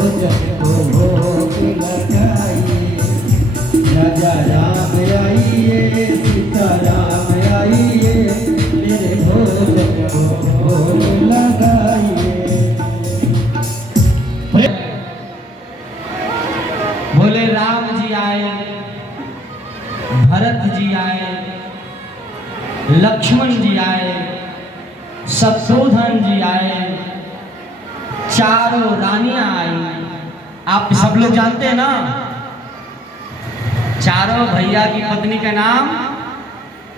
भोजन को भोग लगाइए। राजा राम आइए, सीता राम आइए, मेरे भोजन को भोग लगाइए। बोले राम जी आए, भरत जी आए, लक्ष्मण जी आए, शत्रुघ्न जी आए, चारों रानियां आई। आप सब लोग जानते हैं ना चारों भैया की पत्नी का नाम?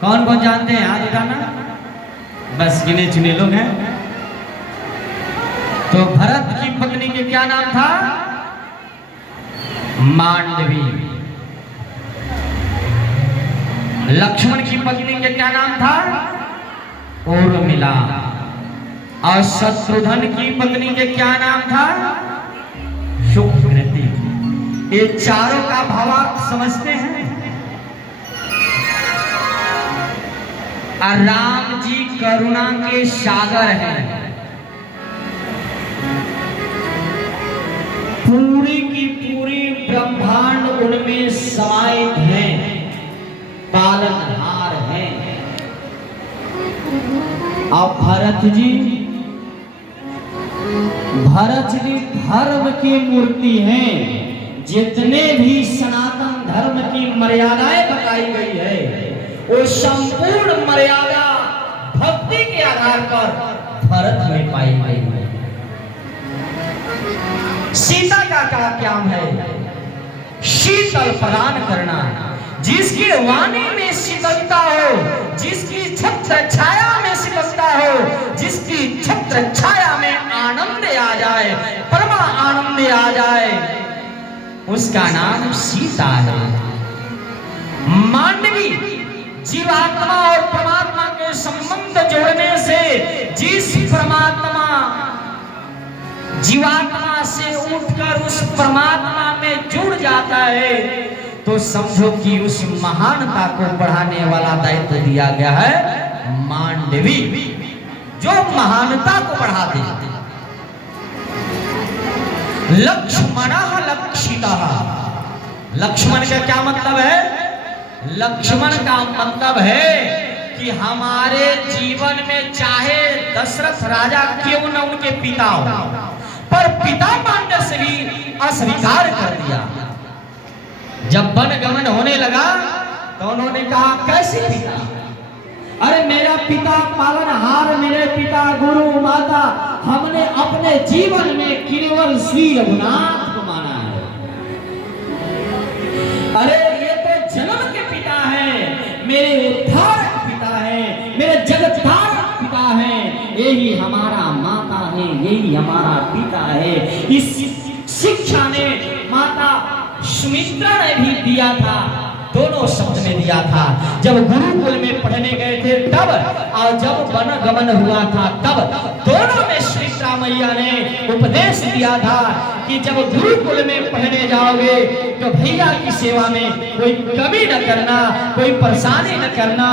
कौन कौन जानते हैं? हाथ उठाना। बस गिने चुने लोग हैं। तो भरत की पत्नी के क्या नाम था? मांडवी। लक्ष्मण की पत्नी के क्या नाम था? उर्मिला। और शत्रुघ्न की पत्नी के क्या नाम था? सुकृति। ये चारों का भावार्थ समझते हैं? और राम जी करुणा के सागर हैं। पूरी की पूरी ब्रह्मांड उनमें समाहित है, पालनहार हैं। अब भरत जी धर्म की मूर्ति हैं। जितने भी सनातन धर्म की मर्यादाएं बताई गई है वो संपूर्ण मर्यादा भक्ति के आधार पर भरत में पाई गई है। सीता का काम है? शीतल प्रदान करना। जिसकी वाणी में शीतलता हो, जिसकी छत्र छाया में शीतलता हो, जिसकी छत्र छाया में आनंद आ जाए, परमा आनंद आ जाए, उसका नाम सीता है। मांडवी जीवात्मा और परमात्मा के संबंध जोड़ने से जिस परमात्मा जीवात्मा से उठकर उस परमात्मा में जुड़ जाता है तो समझो कि उस महानता को बढ़ाने वाला दायित्व दिया गया है मांडवी, जो महानता को बढ़ा दे। लक्ष्मणः लक्षितः। लक्ष्मण का क्या मतलब है? लक्ष्मण का मतलब है कि हमारे जीवन में चाहे दशरथ राजा क्यों न उनके पिता हो, पर पिता मानने से भी अस्वीकार कर दिया। जब वनगमन होने लगा तो उन्होंने कहा कैसे पिता? अरे मेरा पिता पालनहार, मेरे पिता गुरु माता, हमने अपने जीवन में केवल श्री रघुनाथ को माना है। अरे ये तो जन्म के पिता हैं, मेरे उद्धारक पिता हैं, मेरे जगद्धारक पिता हैं, यही हमारा माता है, यही हमारा पिता है। इस शिक्षा ने माता सुमित्रा ने भी दिया था, दोनों शब्द में दिया था। जब गुरुकुल में पढ़ने गए थे तब, और जब वनगमन हुआ था तब, दोनों में सुमित्रा मैया ने उपदेश दिया था कि जब गुरुकुल में पढ़ने जाओगे तो भैया की सेवा में कोई कमी न करना, कोई परेशानी न करना।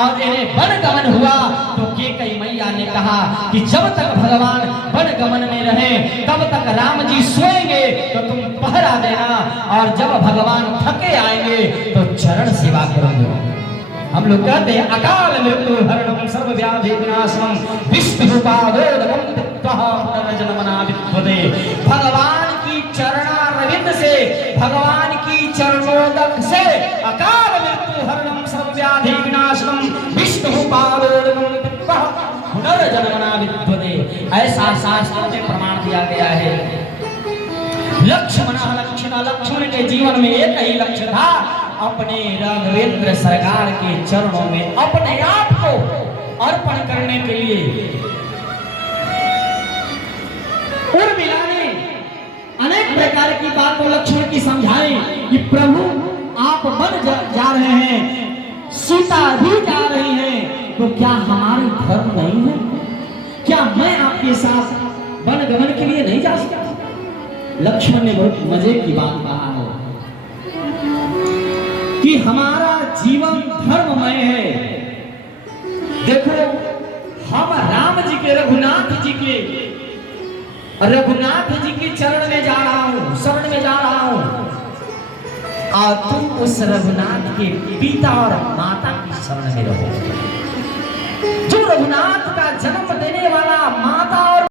और इन्हें वनगमन हुआ तो कैकेयी मैया ने कहा कि जब तक भगवान वनगमन में रहे तब तक राम जी सोएंगे तो तुम पहरा देना, और जब भगवान थके आएंगे तो चरण सेवा करोगे। हम लोग कहते हैं अकाल मृत्यु हरणम सर्व व्याधि विनाशम विष्णुपादोदकम पित्वः पुनर्जन्मना विद्यते। भगवान की चरणारविंद से, भगवान की चरणोदक से अकाल मृत्यु हरणम सर्व व्याधि विनाशम विष्णुपादोदकम पित्वः पुनर्जन्मना विद्यते। ऐसा शास्त्रों में प्रमाण दिया गया है। लक्ष्मण लक्ष्मण के जीवन में एक ही लक्ष्य था, अपने राघवेंद्र सरकार के चरणों में अपने आप को अर्पण करने के लिए। उर्मिला ने अनेक प्रकार की बातों लक्ष्मण की समझाई कि प्रभु आप वन जा रहे हैं, सीता भी जा रही है, तो क्या हमारी धर्म नहीं है? क्या मैं आपके साथ वनगमन के लिए नहीं जा सकता? लक्ष्मण ने बहुत मजे की बात कहा है कि हमारा जीवन धर्ममय है। देखो हम राम जी के रघुनाथ जी के चरण में जा रहा और तुम उस रघुनाथ के पिता और माता की शरण में रहो। जो रघुनाथ का